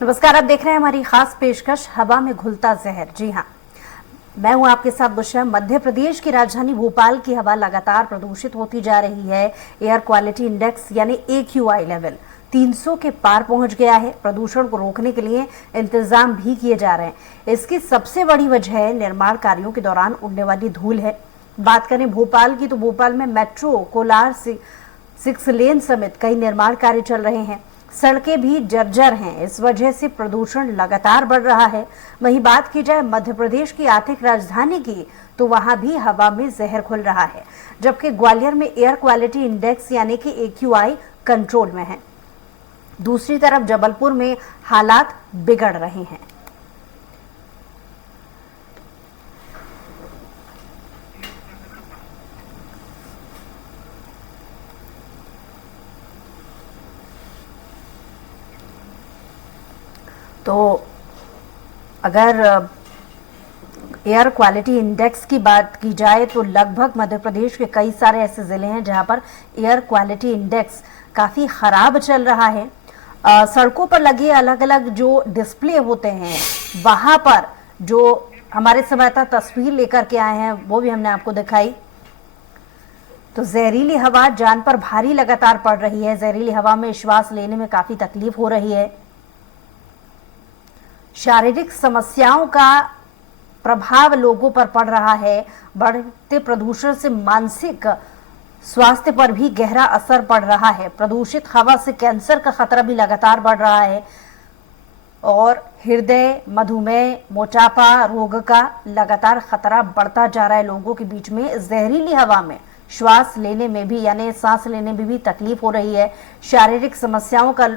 नमस्कार, आप देख रहे हैं हमारी खास पेशकश हवा में घुलता जहर। जी हाँ, मैं हूं आपके साथ बुशरा। मध्य प्रदेश की राजधानी भोपाल की हवा लगातार प्रदूषित होती जा रही है। एयर क्वालिटी इंडेक्स यानी AQI लेवल 300 के पार पहुंच गया है। प्रदूषण को रोकने के लिए इंतजाम भी किए जा रहे हैं। इसकी सबसे बड़ी वजह है निर्माण कार्यों के दौरान उड़ने वाली धूल है। बात करें भोपाल की, तो भोपाल में मेट्रो, कोलार, 6 लेन समेत कई निर्माण कार्य चल रहे हैं। सड़कें भी जर्जर हैं। इस वजह से प्रदूषण लगातार बढ़ रहा है। वहीं बात की जाए मध्य प्रदेश की आर्थिक राजधानी की, तो वहां भी हवा में जहर घुल रहा है, जबकि ग्वालियर में एयर क्वालिटी इंडेक्स यानी कि AQI कंट्रोल में है। दूसरी तरफ जबलपुर में हालात बिगड़ रहे हैं। तो अगर एयर क्वालिटी इंडेक्स की बात की जाए तो लगभग मध्य प्रदेश के कई सारे ऐसे ज़िले हैं जहां पर एयर क्वालिटी इंडेक्स काफ़ी ख़राब चल रहा है। सड़कों पर लगे अलग अलग जो डिस्प्ले होते हैं, वहां पर जो हमारे संवाददाता तस्वीर लेकर के आए हैं वो भी हमने आपको दिखाई। तो जहरीली हवा जान पर भारी लगातार पड़ रही है। जहरीली हवा में श्वास लेने में काफ़ी तकलीफ हो रही है। शारीरिक समस्याओं का प्रभाव लोगों पर पड़ रहा है। बढ़ते प्रदूषण से मानसिक स्वास्थ्य पर भी गहरा असर पड़ रहा है। प्रदूषित हवा से कैंसर का खतरा भी लगातार बढ़ रहा है और हृदय, मधुमेह, मोटापा रोग का लगातार खतरा बढ़ता जा रहा है लोगों के बीच में। जहरीली हवा में श्वास लेने में भी यानी सांस लेने में भी तकलीफ हो रही है। शारीरिक समस्याओं का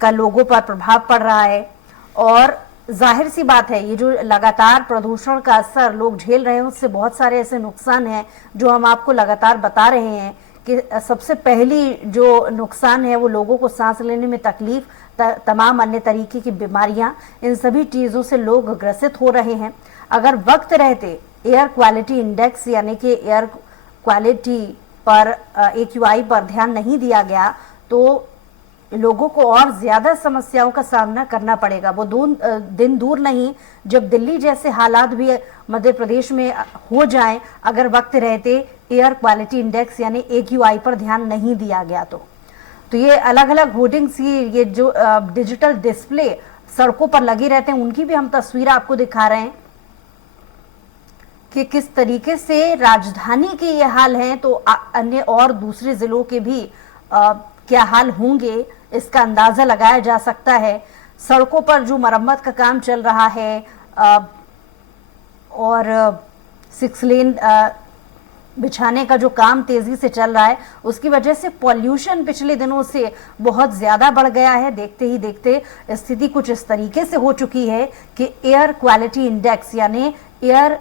लोगों पर प्रभाव पड़ रहा है और जाहिर सी बात है ये जो लगातार प्रदूषण का असर लोग झेल रहे हैं उससे बहुत सारे ऐसे नुकसान हैं जो हम आपको लगातार बता रहे हैं कि सबसे पहली जो नुकसान है वो लोगों को सांस लेने में तकलीफ, तमाम अन्य तरीके की बीमारियां, इन सभी चीज़ों से लोग ग्रसित हो रहे हैं। अगर वक्त रहते एयर क्वालिटी इंडेक्स यानी कि एयर क्वालिटी पर AQI पर ध्यान नहीं दिया गया तो लोगों को और ज्यादा समस्याओं का सामना करना पड़ेगा। वो दिन दूर नहीं जब दिल्ली जैसे हालात भी मध्य प्रदेश में हो जाएं अगर वक्त रहते एयर क्वालिटी इंडेक्स यानी AQI पर ध्यान नहीं दिया गया तो ये अलग अलग होर्डिंग्स की ये जो डिजिटल डिस्प्ले सड़कों पर लगे रहते हैं उनकी भी हम तस्वीर आपको दिखा रहे हैं कि किस तरीके से राजधानी के ये हाल हैं, तो अन्य और दूसरे जिलों के भी क्या हाल होंगे इसका अंदाजा लगाया जा सकता है। सड़कों पर जो मरम्मत का काम चल रहा है और 6 लेन बिछाने का जो काम तेजी से चल रहा है उसकी वजह से पॉल्यूशन पिछले दिनों से बहुत ज्यादा बढ़ गया है। देखते ही देखते स्थिति कुछ इस तरीके से हो चुकी है कि एयर क्वालिटी इंडेक्स यानी एयर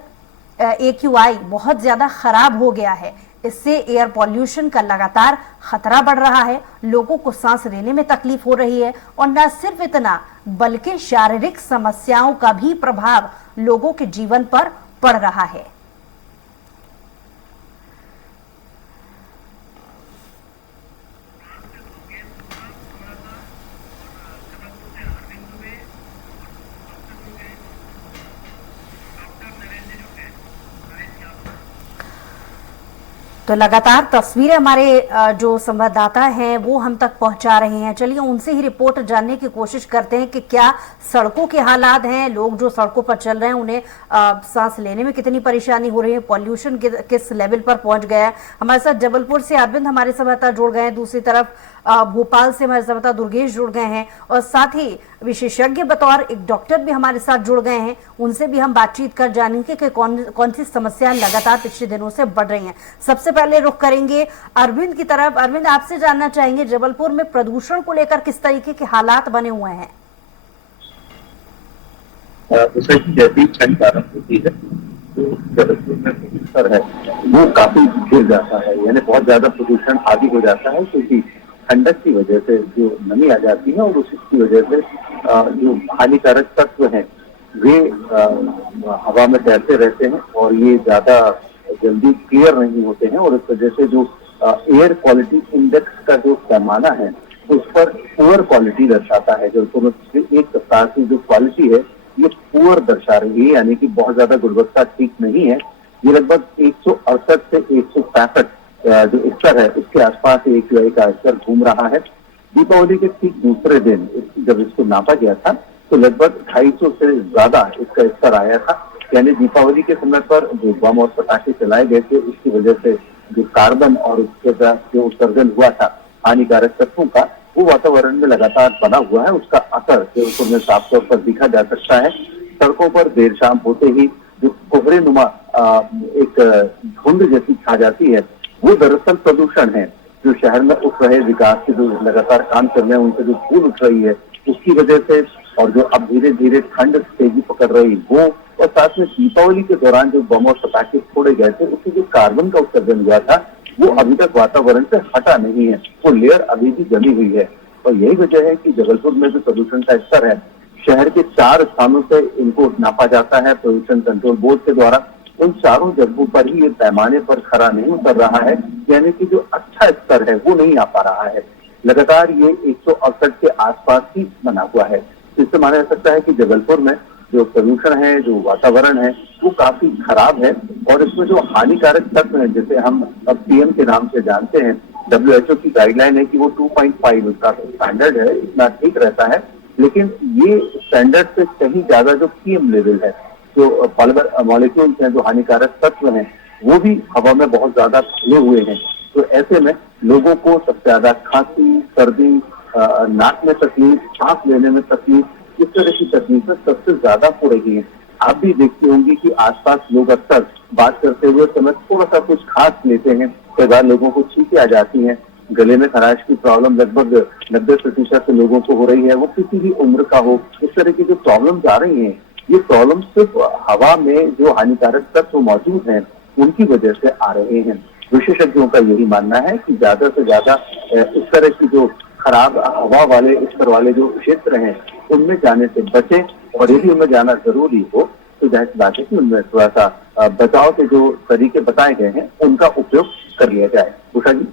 AQI बहुत ज्यादा खराब हो गया है। इससे एयर पॉल्यूशन का लगातार खतरा बढ़ रहा है, लोगों को सांस लेने में तकलीफ हो रही है और न सिर्फ इतना बल्कि शारीरिक समस्याओं का भी प्रभाव लोगों के जीवन पर पड़ रहा है। तो लगातार तस्वीरें हमारे जो संवाददाता हैं वो हम तक पहुंचा रहे हैं। चलिए उनसे ही रिपोर्ट जानने की कोशिश करते हैं कि क्या सड़कों के हालात हैं, लोग जो सड़कों पर चल रहे हैं उन्हें सांस लेने में कितनी परेशानी हो रही है, पॉल्यूशन किस लेवल पर पहुंच गया है। हमारे साथ जबलपुर से अरविंद हमारे संवाददाता जुड़ गए हैं, दूसरी तरफ भोपाल से हमारे संवाददाता दुर्गेश जुड़ गए हैं और साथ ही विशेषज्ञ बतौर एक डॉक्टर भी हमारे साथ जुड़ गए हैं। उनसे भी हम बातचीत कर जानेंगे कि कौन सी समस्याएं लगातार पिछले दिनों से बढ़ रही हैं। सबसे पहले रुख करेंगे अरविंद की तरफ। अरविंद, आपसे जानना चाहेंगे जबलपुर में प्रदूषण को लेकर किस तरीके के हालात बने हुए हैं? जैसी ठंड आरम्भ होती है तो जबलपुर में प्रदूषण है वो काफी गिर जाता है, यानी बहुत ज्यादा प्रदूषण आदि हो जाता है क्योंकि ठंडक की वजह से जो नमी आ जाती है और उसकी वजह से जो हानिकारक तत्व हैं वे हवा में तैरते रहते हैं और ये ज्यादा जल्दी क्लियर नहीं होते हैं और इस वजह से जो एयर क्वालिटी इंडेक्स का जो पैमाना है उस पर पुअर क्वालिटी दर्शाता है। जबलपुर में पिछले एक सप्ताह की जो क्वालिटी है ये पुअर दर्शा रही है, यानी कि बहुत ज्यादा गुणवत्ता ठीक नहीं है। ये लगभग 168 से 165 जो स्तर है उसके आसपास AQI का स्तर घूम रहा है। दीपावली के ठीक दूसरे दिन जब इसको नापा गया था तो लगभग 250 से ज्यादा इसका स्तर आया था। यानी दीपावली के समय पर जो बम और पटाखे चलाए गए थे उसकी वजह से जो कार्बन और उसके साथ जो उत्सर्जन हुआ था हानिकारक तत्वों का, वो वातावरण में लगातार बना हुआ है। उसका असर जबलपुर में साफ तौर पर दिखा जा सकता है। सड़कों पर देर शाम होते ही जो कोहरे नुमा एक धुंध जैसी छा जाती है, वो दरअसल प्रदूषण है जो शहर में उठ रहे विकास के जो लगातार काम चल रहे हैं उनसे जो धूल उठ रही है उसकी वजह से, और जो अब धीरे धीरे ठंड तेजी पकड़ रही वो, और साथ में दीपावली के दौरान जो बम और पटाखे छोड़े गए थे उससे जो कार्बन का उत्सर्जन हुआ था वो अभी तक वातावरण से हटा नहीं है, वो लेयर अभी भी जमी हुई है। और यही वजह है कि जबलपुर में जो प्रदूषण का स्तर है शहर के 4 स्थानों से इनको नापा जाता है प्रदूषण कंट्रोल बोर्ड के द्वारा। उन चारों जगहों पर ही ये पैमाने पर खरा नहीं उतर रहा है, यानी कि जो अच्छा स्तर है वो नहीं आ पा रहा है। लगातार ये 168 के आसपास ही बना हुआ है। इससे माना जा सकता है कि जबलपुर में जो प्रदूषण है, जो वातावरण है वो काफी खराब है। और इसमें जो हानिकारक तत्व है जिसे हम अब PM के नाम से जानते हैं, WHO की गाइडलाइन है कि वो 2.5 उसका स्टैंडर्ड है, इतना ठीक रहता है। लेकिन ये स्टैंडर्ड से कहीं ज्यादा जो PM लेवल है, जो पॉलीमर मॉलिक्यूल्स हैं, जो हानिकारक तत्व हैं, वो भी हवा में बहुत ज्यादा फैले हुए हैं। तो ऐसे में लोगों को सबसे ज्यादा खांसी, सर्दी, नाक में तकलीफ, सांस लेने में तकलीफ, इस तरह की तकलीफें सबसे ज्यादा हो रही हैं। आप भी देखती होंगी कि आसपास लोग अक्सर बात करते हुए समय थोड़ा सा कुछ खास लेते हैं, कई बार लोगों को छींकें आ जाती हैं। गले में खराश की प्रॉब्लम लगभग 90% लोगों को हो रही है, वो किसी भी उम्र का हो। इस तरह की जो प्रॉब्लम्स आ रही हैं, ये प्रॉब्लम सिर्फ हवा में जो हानिकारक तत्व मौजूद हैं उनकी वजह से आ रहे हैं। विशेषज्ञों का यही मानना है कि ज्यादा से ज्यादा इस तरह की जो खराब हवा वाले स्तर वाले जो क्षेत्र हैं उनमें जाने से बचें, और यदि उनमें जाना जरूरी हो तो जाहिर बात है कि उनमें थोड़ा सा बचाव के जो तरीके बताए गए हैं उनका उपयोग कर लिया जाए। उषा जी,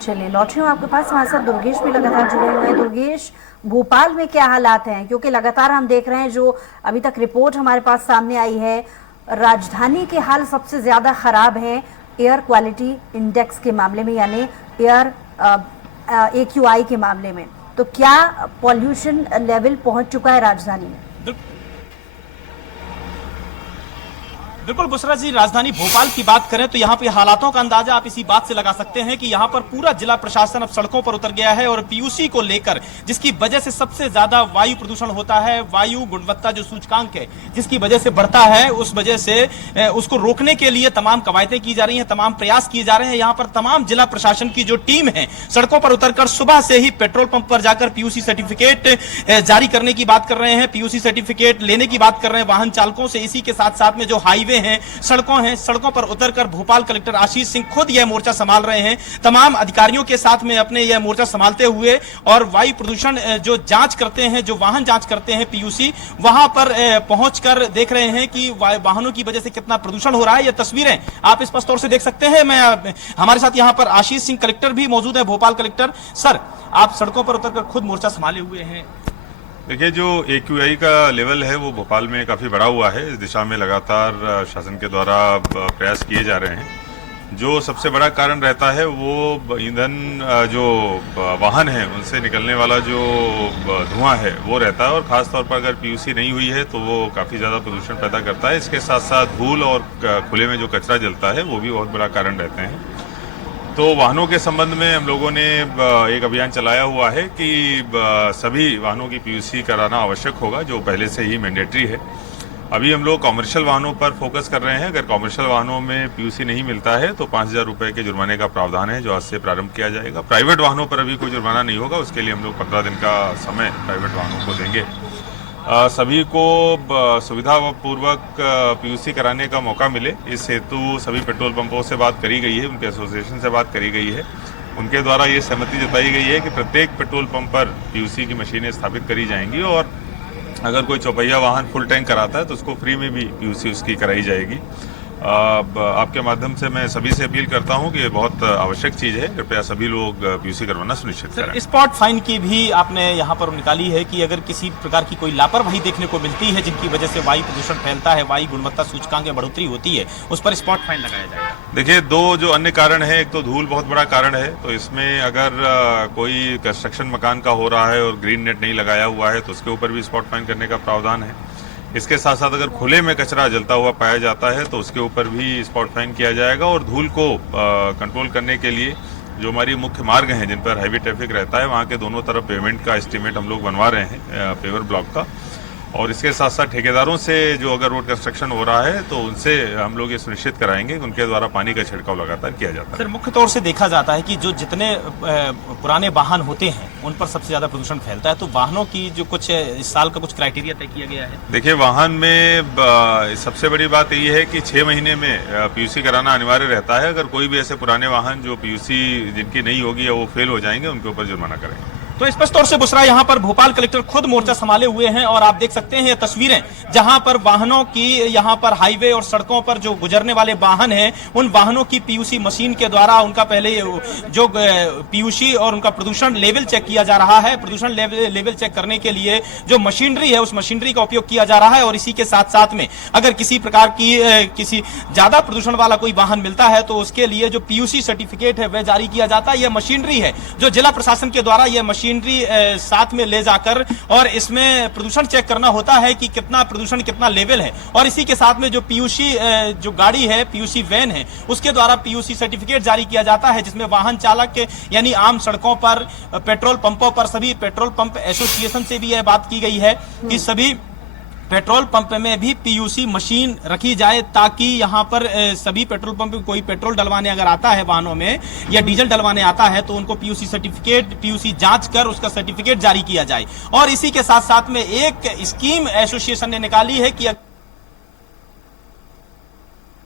चलिए लौट रही हूँ आपके पास। हमारे साथ दुर्गेश भी लगातार जुड़े हुए हैं। दुर्गेश, भोपाल में क्या हालात हैं, क्योंकि लगातार हम देख रहे हैं जो अभी तक रिपोर्ट हमारे पास सामने आई है, राजधानी के हाल सबसे ज्यादा खराब है एयर क्वालिटी इंडेक्स के मामले में, यानी एयर AQI के मामले में। तो क्या पॉल्यूशन लेवल पहुंच चुका है राजधानी में? बिल्कुल बुशरा जी, राजधानी भोपाल की बात करें तो यहाँ पे हालातों का अंदाजा आप इसी बात से लगा सकते हैं कि यहाँ पर पूरा जिला प्रशासन अब सड़कों पर उतर गया है और PUC को लेकर, जिसकी वजह से सबसे ज्यादा वायु प्रदूषण होता है, वायु गुणवत्ता जो सूचकांक है जिसकी वजह से बढ़ता है, उस वजह से उसको रोकने के लिए तमाम कवायदें की जा रही हैं, तमाम प्रयास किए जा रहे हैं। यहाँ पर तमाम जिला प्रशासन की जो टीम है सड़कों पर उतरकर सुबह से ही पेट्रोल पंप पर जाकर PUC सर्टिफिकेट जारी करने की बात कर रहे हैं, PUC सर्टिफिकेट लेने की बात कर रहे हैं वाहन चालकों से। इसी के साथ साथ में जो हाईवे हैं, सड़कों पर उतरकर भोपाल कलेक्टर आशीष सिंह खुद यह मोर्चा संभाल रहे हैं, तमाम अधिकारियों के साथ में अपने यह मोर्चा संभालते हुए, और वायु प्रदूषण जो जांच करते हैं, जो वाहन जांच करते हैं PUC, वहां पर पहुंचकर देख रहे हैं कि वाहनों की वजह से कितना प्रदूषण हो रहा है। ये तस्वीरें आप स्पष्ट तौर से देख सकते हैं। मैं हमारे साथ यहां पर आशीष सिंह कलेक्टर भी मौजूद है, भोपाल कलेक्टर। सर, आप सड़कों पर उतरकर खुद मोर्चा संभाले हुए हैं। देखिए, जो AQI का लेवल है वो भोपाल में काफ़ी बढ़ा हुआ है। इस दिशा में लगातार शासन के द्वारा प्रयास किए जा रहे हैं। जो सबसे बड़ा कारण रहता है वो ईंधन, जो वाहन है उनसे निकलने वाला जो धुआं है वो रहता है, और ख़ास तौर पर अगर PUC नहीं हुई है तो वो काफ़ी ज़्यादा प्रदूषण पैदा करता है। इसके साथ साथ धूल और खुले में जो कचरा जलता है वो भी बहुत बड़ा कारण रहते हैं। तो वाहनों के संबंध में हम लोगों ने एक अभियान चलाया हुआ है कि सभी वाहनों की PUC कराना आवश्यक होगा, जो पहले से ही मैंडेटरी है। अभी हम लोग कॉमर्शियल वाहनों पर फोकस कर रहे हैं। अगर कॉमर्शियल वाहनों में PUC नहीं मिलता है तो 5,000 रुपये के जुर्माने का प्रावधान है, जो आज से प्रारंभ किया जाएगा। प्राइवेट वाहनों पर अभी कोई जुर्माना नहीं होगा, उसके लिए हम लोग 15 दिन का समय प्राइवेट वाहनों को देंगे। सभी को सुविधापूर्वक PUC कराने का मौका मिले, इस हेतु सभी पेट्रोल पंपों से बात करी गई है, उनके एसोसिएशन से बात करी गई है। उनके द्वारा ये सहमति जताई गई है कि प्रत्येक पेट्रोल पंप पर PUC की मशीनें स्थापित करी जाएंगी, और अगर कोई चौपहिया वाहन फुल टैंक कराता है तो उसको फ्री में भी PUC उसकी कराई जाएगी। आपके माध्यम से मैं सभी से अपील करता हूं कि ये बहुत आवश्यक चीज है, कृपया सभी लोग पीयूसी करवाना सुनिश्चित करें। स्पॉट फाइन की भी आपने यहाँ पर निकाली है कि अगर किसी प्रकार की कोई लापरवाही देखने को मिलती है जिनकी वजह से वायु प्रदूषण फैलता है, वायु गुणवत्ता सूचकांक में बढ़ोतरी होती है, उस पर स्पॉट फाइन लगाया जाएगा। देखिए, दो जो अन्य कारण है, एक तो धूल बहुत बड़ा कारण है, तो इसमें अगर कोई कंस्ट्रक्शन मकान का हो रहा है और ग्रीन नेट नहीं लगाया हुआ है तो उसके ऊपर भी स्पॉट फाइन करने का प्रावधान है। इसके साथ साथ अगर खुले में कचरा जलता हुआ पाया जाता है तो उसके ऊपर भी स्पॉट फाइन किया जाएगा। और धूल को कंट्रोल करने के लिए जो हमारी मुख्य मार्ग हैं जिन पर हैवी ट्रैफिक रहता है, वहाँ के दोनों तरफ पेमेंट का एस्टीमेट हम लोग बनवा रहे हैं, पेवर ब्लॉक का। और इसके साथ साथ ठेकेदारों से जो अगर रोड कंस्ट्रक्शन हो रहा है तो उनसे हम लोग ये सुनिश्चित कराएंगे कि उनके द्वारा पानी का छिड़काव लगातार किया जाता है। सर, मुख्य तौर से देखा जाता है कि जो जितने पुराने वाहन होते हैं उन पर सबसे ज्यादा प्रदूषण फैलता है, तो वाहनों की जो कुछ इस साल का कुछ क्राइटेरिया तय किया गया है। देखिए, वाहन में सबसे बड़ी बात ये है कि 6 महीने में पीयूसी कराना अनिवार्य रहता है। अगर कोई भी ऐसे पुराने वाहन जो पीयूसी जिनकी नहीं होगी या वो फेल हो जाएंगे, उनके ऊपर जुर्माना करेंगे। तो स्पष्ट तौर से बुसरा यहाँ पर भोपाल कलेक्टर खुद मोर्चा संभाले हुए हैं और आप देख सकते हैं ये तस्वीरें जहां पर वाहनों की, यहाँ पर हाईवे और सड़कों पर जो गुजरने वाले वाहन हैं उन वाहनों की पीयूसी मशीन के द्वारा उनका पहले जो पीयूसी और उनका प्रदूषण लेवल चेक किया जा रहा है। प्रदूषण लेवल चेक करने के लिए जो मशीनरी है उस मशीनरी का उपयोग किया जा रहा है और इसी के साथ साथ में अगर किसी प्रकार की किसी ज्यादा प्रदूषण वाला कोई वाहन मिलता है तो उसके लिए जो पीयूसी सर्टिफिकेट है वह जारी किया जाता है। यह मशीनरी है जो जिला प्रशासन के द्वारा यह मशीनरी साथ में ले जाकर और इसमें प्रदूषण चेक करना होता है कि कितना प्रदूषण, कितना लेवल है। और इसी के साथ में जो पीयूसी जो गाड़ी है, पीयूसी वैन है, उसके द्वारा पीयूसी सर्टिफिकेट जारी किया जाता है जिसमें वाहन चालक के यानी आम सड़कों पर, पेट्रोल पंपों पर, सभी पेट्रोल पंप एसोसिएशन से भी यह बात की गई है कि सभी पेट्रोल पंप में भी पीयूसी मशीन रखी जाए ताकि यहां पर सभी पेट्रोल पंप में कोई पेट्रोल डलवाने अगर आता है वाहनों में या डीजल डलवाने आता है तो उनको पीयूसी सर्टिफिकेट, पीयूसी जांच कर उसका सर्टिफिकेट जारी किया जाए। और इसी के साथ साथ में एक स्कीम एसोसिएशन ने निकाली है कि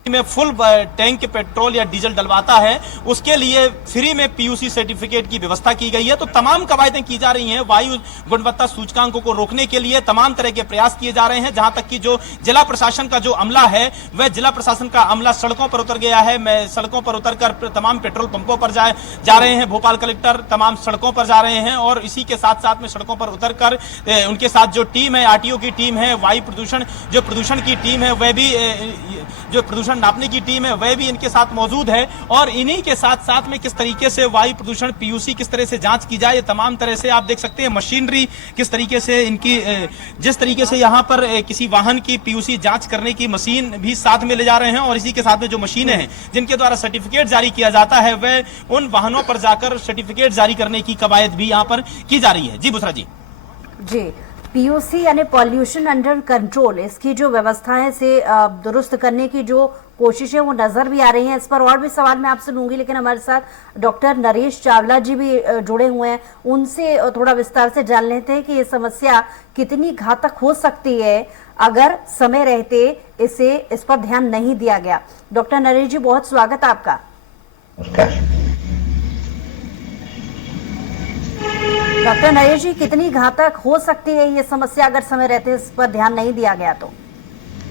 में फुल टैंक पेट्रोल या डीजल डलवाता है उसके लिए फ्री में पीयूसी सर्टिफिकेट की व्यवस्था की गई है। तो तमाम कवायदें की जा रही हैं वायु गुणवत्ता सूचकांकों को रोकने के लिए, तमाम तरह के प्रयास किए जा रहे हैं। जहां तक कि जो जिला प्रशासन का जो अमला है वह जिला प्रशासन का अमला सड़कों पर उतर गया है। मैं सड़कों पर उतरकर तमाम पेट्रोल पंपों पर जा रहे हैं। भोपाल कलेक्टर तमाम सड़कों पर जा रहे हैं और इसी के साथ साथ में सड़कों पर उतरकर उनके साथ जो टीम है, आरटीओ की टीम है, वायु प्रदूषण जो प्रदूषण की टीम है वह भी, जो प्रदूषण नापने की टीम है वह भी इनके साथ मौजूद है। और इन्हीं के साथ साथ में किस तरीके से वायु प्रदूषण पीयूसी किस तरह से जांच की जाए, तमाम तरह से आप देख सकते हैं मशीनरी किस तरीके से इनकी, जिस तरीके से यहाँ पर किसी वाहन की पीयूसी जांच करने की मशीन भी साथ में ले जा रहे हैं और इसी के साथ में जो मशीनें हैं जिनके द्वारा सर्टिफिकेट जारी किया जाता है वह उन वाहनों पर जाकर सर्टिफिकेट जारी करने की कवायद भी यहाँ पर की जा रही है। जी बुसरा जी। जी, पीयूसी यानी पॉल्यूशन अंडर कंट्रोल, इसकी जो व्यवस्था है से दुरुस्त करने की जो कोशिशें वो नजर भी आ रही हैं। इस पर और भी सवाल मैं आपसे लूंगी, लेकिन हमारे साथ डॉक्टर नरेश चावला जी भी जुड़े हुए हैं, उनसे थोड़ा विस्तार से जान लेते हैं कि ये समस्या कितनी घातक हो सकती है अगर समय रहते इस पर ध्यान नहीं दिया गया। डॉक्टर नरेश जी, बहुत स्वागत आपका। डॉक्टर नरेश जी, कितनी घातक हो सकती है ये समस्या अगर समय रहते इस पर ध्यान नहीं दिया गया तो?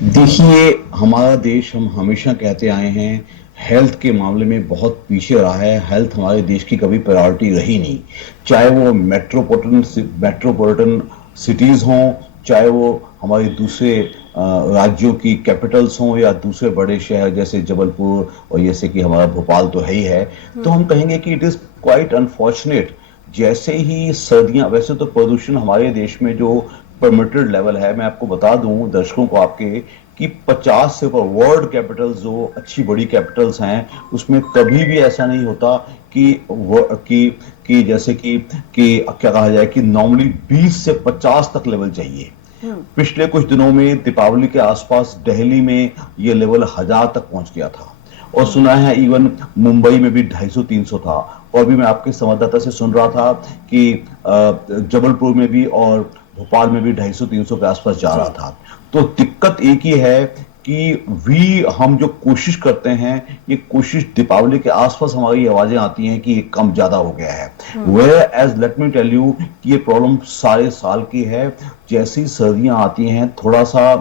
देखिए, हमारा देश, हम हमेशा कहते आए हैं, हेल्थ के मामले में बहुत पीछे रहा है। हेल्थ हमारे देश की कभी प्रायोरिटी रही नहीं, चाहे वो मेट्रोपॉलिटन सिटीज हों, चाहे वो हमारे दूसरे राज्यों की कैपिटल्स हों या दूसरे बड़े शहर जैसे जबलपुर और जैसे कि हमारा भोपाल तो है ही है। तो हम कहेंगे कि इट इज क्वाइट अनफॉर्चुनेट, जैसे ही सर्दियां, वैसे तो प्रदूषण हमारे देश में जो परमिटेड लेवल है, मैं आपको बता दूं दर्शकों को आपके कि 50 से ऊपर वर्ल्ड कैपिटल्स जो अच्छी बड़ी कैपिटल्स हैं उसमें कभी भी ऐसा नहीं होता कि जैसे कि क्या कहा जाए कि नॉर्मली 20 से 50 तक लेवल चाहिए। पिछले कुछ दिनों में दीपावली के आसपास दिल्ली में ये लेवल 1000 तक पहुंच गया था और सुना है इवन मुंबई में भी 250-300 था। और भी मैं आपके संवाददाता से सुन रहा था कि जबलपुर में भी और भोपाल में भी 250-300 के आसपास जा रहा था। तो दिक्कत एक ही है कि हम जो कोशिश करते हैं, ये कोशिश दीपावली के आसपास हमारी आवाजें आती हैं कि ये कम ज्यादा हो गया है। Whereas let me tell you कि ये प्रॉब्लम सारे साल की है। जैसी सर्दियां आती हैं थोड़ा सा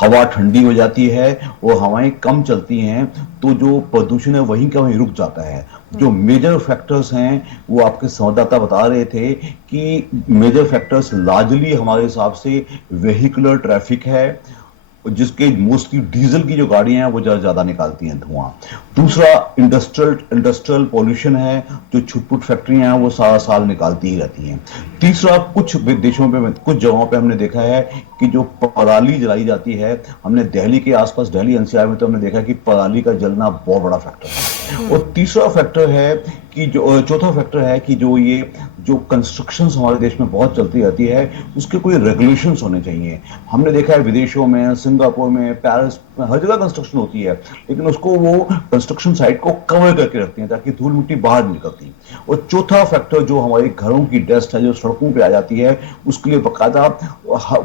हवा ठंडी हो जाती है और हवाएं कम चलती हैं, तो जो प्रदूषण है वहीं का वहीं रुक जाता है। जो मेजर फैक्टर्स हैं वो आपके संवाददाता बता रहे थे कि मेजर फैक्टर्स लार्जली हमारे हिसाब से वेहिकुलर ट्रैफिक है, जिसके मोस्टली डीजल की जो गाड़ियां हैं वो ज्यादा निकालती हैं धुआं। दूसरा इंडस्ट्रियल पॉल्यूशन है, जो छुटपुट फैक्ट्रियां हैं वो सारा साल निकालती ही रहती हैं। तीसरा, कुछ देशों पे, कुछ जगहों पे हमने देखा है कि जो पराली जलाई जाती है, हमने दिल्ली के आसपास, दिल्ली एनसीआर में तो हमने देखा कि पराली का जलना बहुत बड़ा फैक्टर है। और तीसरा फैक्टर है कि चौथा फैक्टर है कि जो कंस्ट्रक्शंस हमारे देश में बहुत चलती रहती है, उसके कोई रेगुलेशंस होने चाहिए। हमने देखा है विदेशों में, सिंगापुर में, पेरिस में, हर जगह कंस्ट्रक्शन होती है, लेकिन उसको वो कंस्ट्रक्शन साइट को कवर करके रखते हैं ताकि धूल मिट्टी बाहर नहीं निकलती। और चौथा फैक्टर, जो हमारे घरों की डस्ट है जो सड़कों पे आ जाती है, उसके लिए बकायदा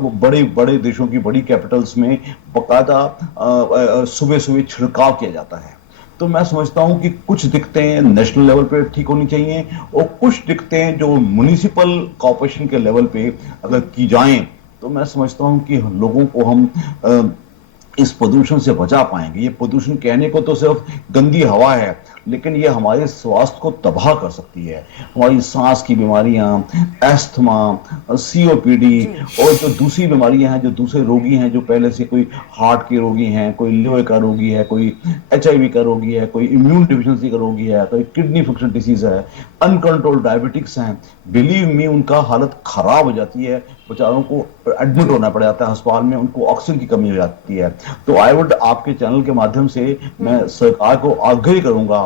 बड़े बड़े देशों की बड़ी कैपिटल्स में बकायदा सुबह सुबह छिड़काव किया जाता है। तो मैं समझता हूं कि कुछ दिक्कतें नेशनल लेवल पे ठीक होनी चाहिए और कुछ दिक्कतें जो म्युनिसिपल कॉर्पोरेशन के लेवल पे अगर की जाएं, तो मैं समझता हूं कि लोगों को हम इस प्रदूषण से बचा पाएंगे। ये प्रदूषण कहने को तो सिर्फ गंदी हवा है, लेकिन ये हमारे स्वास्थ्य को तबाह कर सकती है। हमारी सांस की बीमारियां, एस्थमा, सीओपीडी और जो दूसरी बीमारियां हैं, जो दूसरे रोगी हैं, जो पहले से कोई हार्ट के रोगी हैं, कोई लिवर का रोगी है, कोई HIV का रोगी है, कोई इम्यून डिफिशिएंसी का रोगी है, कोई किडनी फंक्शन डिसीज है, अनकंट्रोल्ड डायबिटिक्स हैं, बिलीव मी उनका हालत खराब हो जाती है, बेचारों को एडमिट होना पड़ जाता है अस्पताल में, उनको ऑक्सीजन की कमी हो जाती है। तो आई वुड, आपके चैनल के माध्यम से मैं सरकार को आग्रह करूंगा,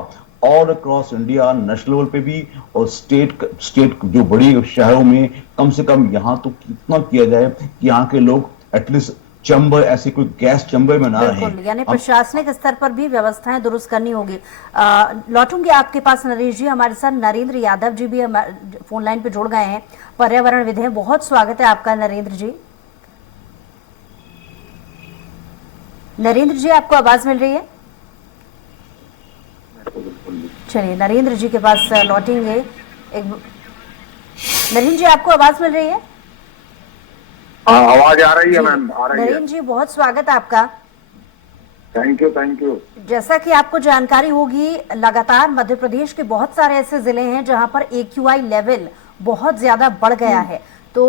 all across India, national level पे भी और स्टेट जो बड़ी शहरों में, कम से कम यहाँ तो कितना किया जाए कि यहाँ के लोग एटलीस्ट चैम्बर, ऐसे कोई गैस चैम्बर में ना रहें। यानी प्रशासनिक स्तर पर भी व्यवस्थाएं दुरुस्त करनी होगी। लौटूंगी आपके पास नरेश जी, हमारे साथ नरेंद्र यादव जी भी फोन लाइन पे जुड़ गए हैं, पर्यावरणविद हैं। बहुत स्वागत है आपका नरेंद्र जी। नरेंद्र जी, आपको आवाज मिल रही है? चलिए नरेंद्र जी के पास लौटेंगे। नरेंद्र जी, आपको आवाज मिल रही है? आवाज आ रही है मैम, आ रही है। नरेंद्र जी, बहुत स्वागत है आपका। Thank you, thank you. जैसा कि आपको जानकारी होगी, लगातार मध्य प्रदेश के बहुत सारे ऐसे जिले हैं जहां पर AQI लेवल बहुत ज्यादा बढ़ गया है। तो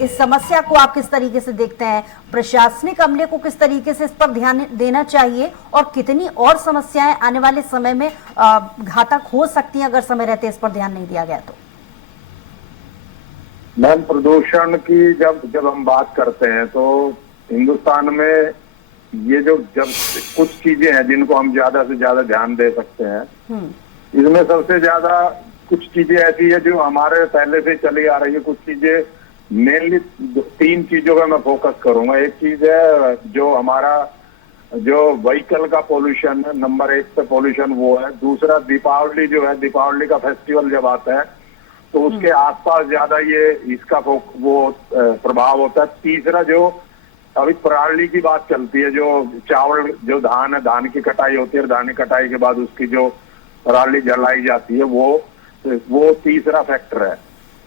इस समस्या को आप किस तरीके से देखते हैं? प्रशासनिक अमले को किस तरीके से इस पर ध्यान देना चाहिए और कितनी और समस्याएं आने वाले समय में घातक हो सकती हैं अगर समय रहते इस पर ध्यान नहीं दिया गया तो? मैम, प्रदूषण की जब हम बात करते हैं तो हिंदुस्तान में ये जब कुछ चीजें हैं जिनको हम ज्यादा से ज्यादा ध्यान दे सकते हैं, इसमें सबसे ज्यादा कुछ चीजें ऐसी है जो हमारे पहले से चली आ रही है। कुछ चीजें मेनली 3 चीजों पे मैं फोकस करूंगा। एक चीज है जो हमारा जो व्हीकल का पोल्यूशन है, नंबर 1 पे पोल्यूशन वो है। दूसरा दीपावली जो है, दीपावली का फेस्टिवल जब आता है तो उसके आसपास ज्यादा ये इसका वो प्रभाव होता है। तीसरा, जो अभी पराली की बात चलती है, जो चावल, जो धान है, धान की कटाई होती है, धान की कटाई के बाद उसकी जो पराली जलाई जाती है, वो तीसरा फैक्टर है।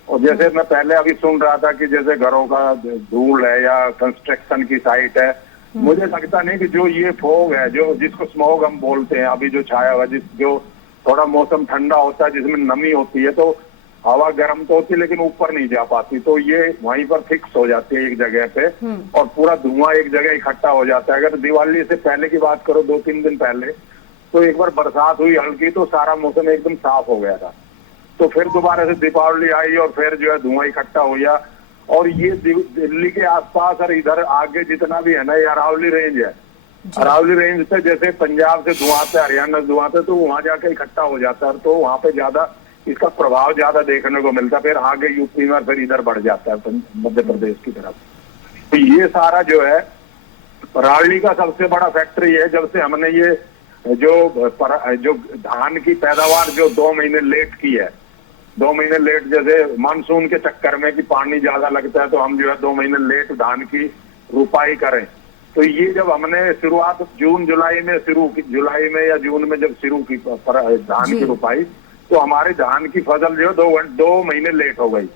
और जैसे मैं पहले अभी सुन रहा था कि जैसे घरों का धूल है या कंस्ट्रक्शन की साइट है, मुझे लगता नहीं कि जो ये फॉग है, जो जिसको स्मॉग हम बोलते हैं, अभी जो छाया हुआ, जो थोड़ा मौसम ठंडा होता है, जिसमें नमी होती है, तो हवा गर्म तो होती है लेकिन ऊपर नहीं जा पाती, तो ये वहीं पर फिक्स हो जाती है एक जगह पे और पूरा धुआं एक जगह इकट्ठा हो जाता है। अगर दिवाली से पहले की बात करो, 2-3 दिन पहले, तो एक बार बरसात हुई हल्की, तो सारा मौसम एकदम साफ हो गया था। तो फिर दोबारा से दीपावली आई और फिर जो है धुआं इकट्ठा हो गया। और ये दिल्ली के आसपास और इधर आगे जितना भी है ना, ये अरावली रेंज है। अरावली रेंज से जैसे पंजाब से धुआं आता है, हरियाणा से धुआं आता है, तो वहां जाके इकट्ठा हो जाता है, तो वहां पे ज्यादा इसका प्रभाव ज्यादा देखने को मिलता है। फिर आगे यूपी में फिर इधर बढ़ जाता है मध्य प्रदेश की तरफ। तो ये सारा जो है पराली का सबसे बड़ा फैक्टर ये है, जब से हमने ये जो धान की पैदावार जो 2 महीने लेट की है, 2 महीने लेट, जैसे मानसून के चक्कर में कि पानी ज्यादा लगता है तो हम जो है 2 महीने लेट धान की रुपाई करें। तो ये जब हमने शुरुआत जून जुलाई में शुरू की, जुलाई में या जून में जब शुरू की धान की रुपाई, तो हमारे धान की फसल जो 2 महीने लेट हो गई।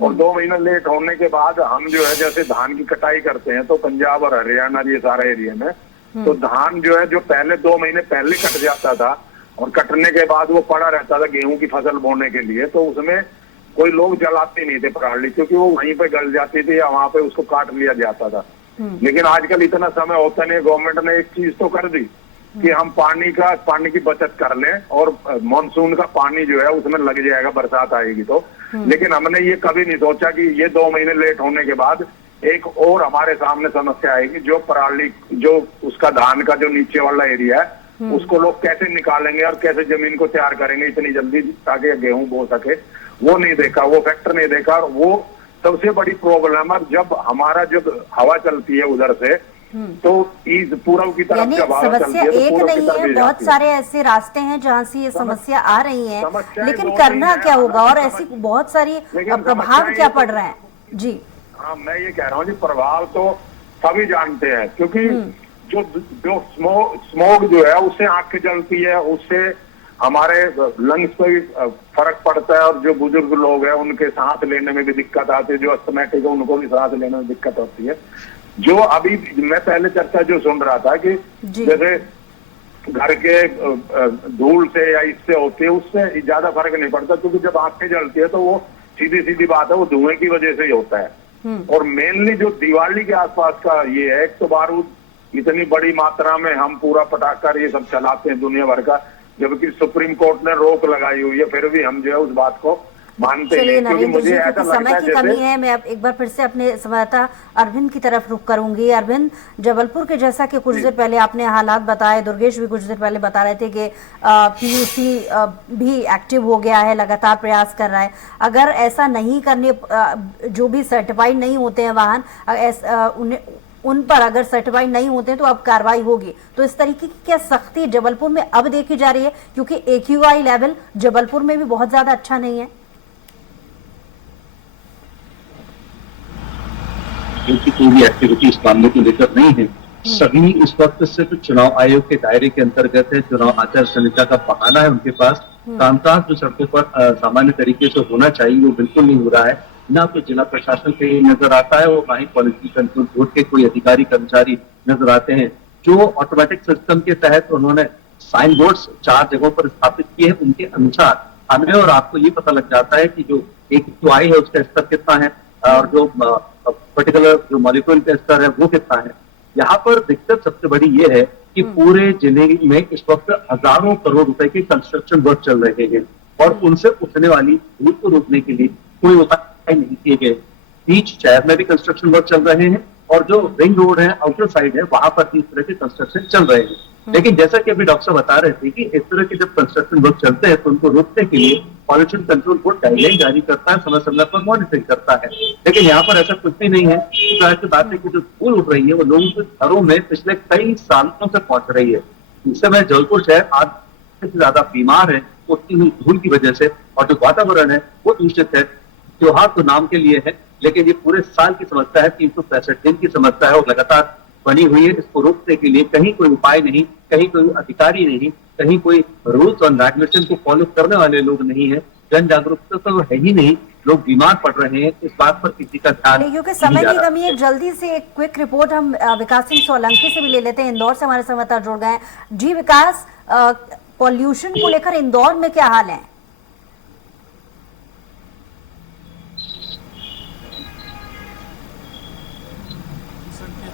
और 2 महीने लेट होने के बाद हम जो है जैसे धान की कटाई करते हैं तो पंजाब और हरियाणा ये सारे एरिया में तो धान जो है जो पहले 2 महीने पहले कट जाता था और कटने के बाद वो पड़ा रहता था गेहूं की फसल बोने के लिए, तो उसमें कोई लोग जलाते नहीं थे पराली, क्योंकि वो वहीं पे गल जाती थी या वहां पे उसको काट लिया जाता था। लेकिन आजकल इतना समय होता नहीं, गवर्नमेंट ने एक चीज तो कर दी कि हम पानी की बचत कर लें और मानसून का पानी जो है उसमें लग जाएगा, बरसात आएगी तो। लेकिन हमने ये कभी नहीं सोचा कि ये 2 महीने लेट होने के बाद एक और हमारे सामने समस्या आएगी, जो पराली जो उसका धान का जो नीचे वाला एरिया है उसको लोग कैसे निकालेंगे और कैसे जमीन को तैयार करेंगे इतनी जल्दी ताकि गेहूं बो सके, वो नहीं देखा, वो फैक्टर नहीं देखा। और वो सबसे बड़ी प्रॉब्लम है, जब हमारा जब हवा चलती है उधर से तो ईद पूर्व की तरफ यानी जब हवा चलती समस्या है तो एक पूर्व की नहीं तरफ है, ही बहुत जाती है। सारे ऐसे रास्ते हैं जहाँ से ये समस्या आ रही है, समस्याएं लेकिन दो करना तीन क्या हैं, होगा और समझ- ऐसी बहुत सारी लेकिन प्रभाव समस्याएं क्या ये पड़ तो- रहे हैं जी। हाँ, मैं ये कह रहा हूँ जी, प्रभाव तो सभी जानते हैं, क्योंकि जो स्मोक जो है उससे आंखें जलती है, उससे हमारे लंग्स पे भी फर्क पड़ता है, और जो बुजुर्ग लोग हैं उनके सांस लेने में भी दिक्कत आती है, जो अस्थमैटिक है उनको भी सांस लेने में दिक्कत होती है। जो अभी मैं पहले चर्चा जो सुन रहा था कि जी। जैसे घर के धूल से या इससे होती है, उससे ज्यादा फर्क नहीं पड़ता, क्योंकि जब आंखें जलती है तो वो सीधी सीधी बात है, वो धुएं की वजह से ही होता है। और मेनली जो दिवाली के आसपास का ये है, एक तो बारूद इतनी बड़ी मात्रा में हम पूरा पटाखा ये सब चलाते हैं दुनिया भर का, जबकि सुप्रीम कोर्ट ने रोक लगाई हुई है, फिर भी हम जो है उस बात को मानते चलिए हैं, क्योंकि नरेंद्र जी, मुझे ऐसा क्योंकि लगता समय है की कमी जैसे है, मैं अब एक बार फिर से अपने संवाददाता अरविंद की तरफ रुख करूंगी। अरविंद, जबलपुर के जैसा कि कुछ देर पहले आपने हालात बताए, दुर्गेश भी कुछ देर पहले बता रहे थे कि पीयूसी भी एक्टिव हो गया है, लगातार प्रयास कर रहा है। अगर ऐसा नहीं करने जो भी सर्टिफाइड नहीं होते हैं वाहन, उन पर अगर सर्टिफाइड नहीं होते हैं तो अब कार्रवाई होगी, तो इस तरीके की क्या सख्ती जबलपुर में अब देखी जा रही है, क्योंकि AQI लेवल जबलपुर में भी बहुत ज्यादा अच्छा नहीं है? क्योंकि कोई भी एक्टिविटी इस मामले को लेकर नहीं है, सभी इस वक्त सिर्फ चुनाव आयोग के दायरे के अंतर्गत है, चुनाव आचार संहिता का बहाना है उनके पास। कामकाज जो सड़कों पर सामान्य तरीके से होना चाहिए वो बिल्कुल नहीं हो रहा है, ना तो जिला प्रशासन पे नजर आता है और ना ही पॉलिसी कंट्रोल बोर्ड के कोई अधिकारी कर्मचारी नजर आते हैं। जो ऑटोमेटिक सिस्टम के तहत उन्होंने साइन बोर्ड्स 4 जगहों पर स्थापित किए हैं, उनके अनुसार हमें और आपको ये पता लग जाता है कि जो AQI है उसका स्तर कितना है और जो पर्टिकुलर जो मॉलिक्यूल का स्तर है वो कितना है। यहाँ पर दिक्कत सबसे बड़ी ये है कि पूरे जिले में इस वक्त हजारों करोड़ रुपए के कंस्ट्रक्शन वर्क चल रहे हैं और उनसे उठने वाली धूल को रोकने के लिए कोई उपाय नहीं किए गए। बीच शहर में भी कंस्ट्रक्शन वर्क चल रहे हैं और जो रिंग रोड है, आउटर साइड है, वहां पर भी इस तरह के कंस्ट्रक्शन चल रहे हैं। लेकिन जैसा कि अभी डॉक्टर बता रहे थे कि इस तरह के जब कंस्ट्रक्शन वर्क चलते हैं तो उनको रोकने के लिए पॉल्यूशन कंट्रोल बोर्ड गाइडलाइन जारी करता है, समय समय पर मॉनिटरिंग करता है। लेकिन यहाँ पर ऐसा कुछ भी नहीं है। जाहिर सी बात है कि जो धूल उठ रही है वो लोगों के घरों में पिछले कई सालों से पहुंच रही है। इस समय जबलपुर शहर आधे से ज्यादा बीमार है उठती हुई धूल की वजह से, और जो वातावरण है वो दूषित है। त्योहार तो नाम के लिए है, लेकिन ये पूरे साल की समस्या है, 365 दिन की समस्या है और लगातार बनी हुई है। इसको रोकने के लिए कहीं कोई उपाय नहीं, कहीं कोई अधिकारी नहीं, कहीं कोई रूल्स और रेगुलेशन को फॉलो करने वाले लोग नहीं है। जन जागरूकता तो है ही नहीं, लोग बीमार पड़ रहे हैं, इस बात पर किसी का ध्यान क्योंकि समय की कमी है, जल्दी से एक क्विक रिपोर्ट हम विकास सिंह सोलंकी से भी ले लेते हैं। इंदौर से हमारे संवाददाता जुड़ गए हैं। जी विकास, पॉल्यूशन को लेकर इंदौर में क्या हाल है?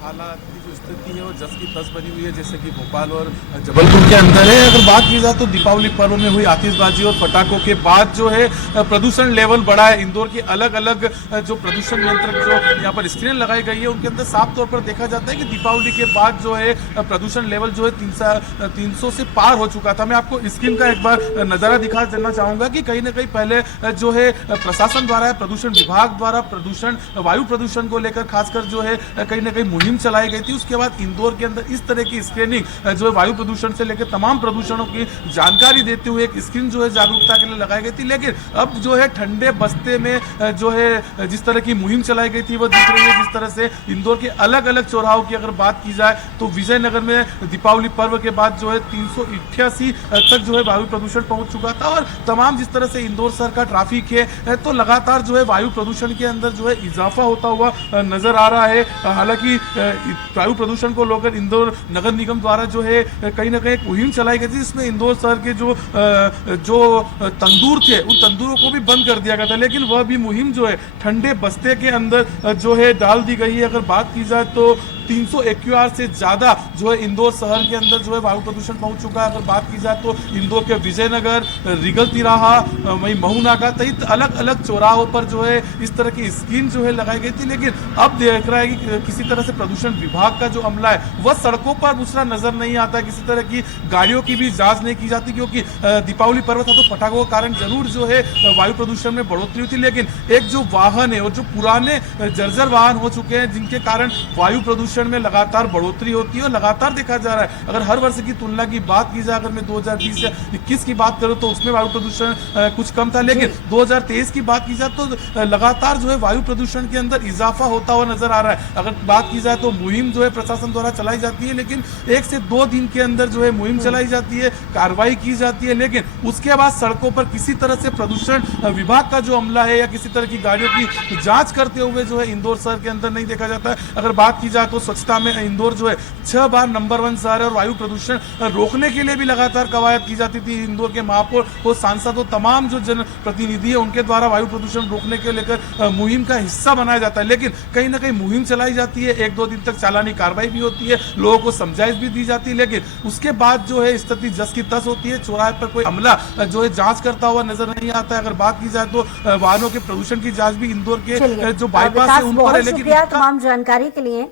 हालात की जो स्थिति है वो जस की तस बनी हुई है, जैसे कि भोपाल और जबलपुर के अंदर है। अगर बात की जाए तो दीपावली पर्व में हुई आतिशबाजी और पटाखों के बाद जो है प्रदूषण लेवल बढ़ा है। इंदौर की अलग अलग जो प्रदूषण नियंत्रक जो यहाँ पर स्क्रीन लगाई गई है उनके अंदर साफ तौर पर देखा जाता है कि दीपावली के बाद जो है प्रदूषण लेवल जो है 300 से पार हो चुका था। मैं आपको स्क्रीन का एक बार नज़ारा दिखा देना चाहूँगा कि कहीं ना कहीं पहले जो है प्रशासन द्वारा, प्रदूषण विभाग द्वारा प्रदूषण, वायु प्रदूषण को लेकर खासकर जो है कहीं ना कहीं मुहिम मुहिम चलाई गई थी। उसके बाद इंदौर के अंदर इस तरह की स्क्रीनिंग जो है वायु प्रदूषण से लेकर तमाम प्रदूषणों की जानकारी देते हुए एक स्क्रीन जो है जागरूकता के लिए लगाई गई थी। लेकिन अब जो है ठंडे बस्ते में जो है जिस तरह की मुहिम चलाई गई थी वो दिख रही है। जिस तरह से इंदौर के अलग अलग चौराहों की अगर बात की जाए तो विजयनगर में दीपावली पर्व के बाद जो है 388 तक जो है वायु प्रदूषण पहुंच चुका था। और तमाम जिस तरह से इंदौर शहर का ट्रैफिक है तो लगातार जो है वायु प्रदूषण के अंदर जो है इजाफा होता हुआ नजर आ रहा है। हालांकि वायु प्रदूषण को लेकर इंदौर नगर निगम द्वारा जो है कहीं ना कहीं एक मुहिम चलाई गई थी, जिसमें इंदौर शहर के जो तंदूर थे उन तंदूरों को भी बंद कर दिया गया था। लेकिन वह भी मुहिम जो है ठंडे बस्ते के अंदर जो है डाल दी गई है। अगर बात की जाए तो 300 AQR से ज्यादा जो है इंदौर शहर के अंदर जो है वायु प्रदूषण पहुंच चुका है। अगर बात की जाए तो इंदौर के विजयनगर, रिगल तिराहा, वहीं महू नाका सहित अलग अलग चौराहों पर जो है इस तरह की स्क्रीन जो है लगाई गई थी। लेकिन अब देख रहा है कि किसी तरह से प्रदूषण विभाग का जो अमला है वह सड़कों पर दूसरा नजर नहीं आता। किसी तरह की गाड़ियों की भी जांच नहीं की जाती, क्योंकि दीपावली पर्व था तो पटाखों के कारण जरूर जो है वायु प्रदूषण में बढ़ोतरी हुई थी। लेकिन एक जो वाहन है और जो पुराने जर्जर वाहन हो चुके हैं जिनके कारण वायु प्रदूषण में लगातार बढ़ोतरी होती है और लगातार देखा जा रहा है। अगर हर वर्ष की तुलना की बात की जाए, अगर मैं 2020 या 21 की बात करूं तो उसमें वायु प्रदूषण कुछ कम था। लेकिन 2023 की बात की जाए तो लगातार जो है वायु प्रदूषण के अंदर इजाफा होता हुआ नजर आ रहा है। अगर बात की जाए तो मुहिम जो है प्रशासन द्वारा चलाई जाती है, लेकिन 1 से 2 दिन के अंदर जो है मुहिम चलाई जाती है, कार्रवाई की जाती है। लेकिन उसके बाद सड़कों पर किसी तरह से प्रदूषण विभाग का जो अमला है या किसी तरह की गाड़ियों की जांच करते हुए जो है इंदौर शहर के अंदर नहीं देखा जाता है। अगर बात की जाए तो स्वच्छता में इंदौर जो है 6 बार नंबर 1 शहर है और वायु प्रदूषण रोकने के लिए भी लगातार कवायद की जाती थी। इंदौर के महापौर और सांसद और तमाम जो जनप्रतिनिधि है उनके द्वारा वायु प्रदूषण रोकने के लेकर मुहिम का हिस्सा बनाया जाता है। लेकिन कहीं ना कहीं मुहिम चलाई जाती है, 1-2 दिन तक चालानी कार्रवाई भी होती है, लोगों को समझाइश भी दी जाती है। लेकिन उसके बाद जो है स्थिति जस की तस होती है। चौराहे पर कोई अमला जो है जांच करता हुआ नजर नहीं आता है। अगर बात की जाए तो वाहनों के प्रदूषण की जांच भी इंदौर के जो बाईपास है उन पर है। लेकिन तमाम जानकारी के लिए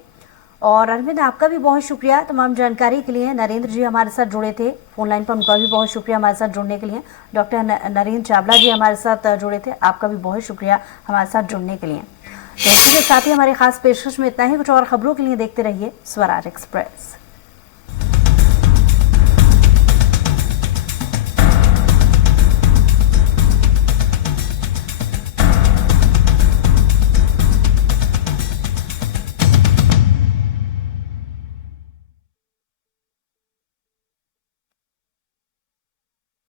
और अरविंद आपका भी बहुत शुक्रिया तमाम जानकारी के लिए। नरेंद्र जी हमारे साथ जुड़े थे फोन लाइन पर, उनका भी बहुत शुक्रिया हमारे साथ जुड़ने के लिए। डॉक्टर नरेंद्र चावला जी हमारे साथ जुड़े थे, आपका भी बहुत शुक्रिया हमारे साथ जुड़ने के लिए। तो इसी के साथ ही हमारे खास पेशकश में इतना ही। कुछ और खबरों के लिए देखते रहिए स्वराज एक्सप्रेस।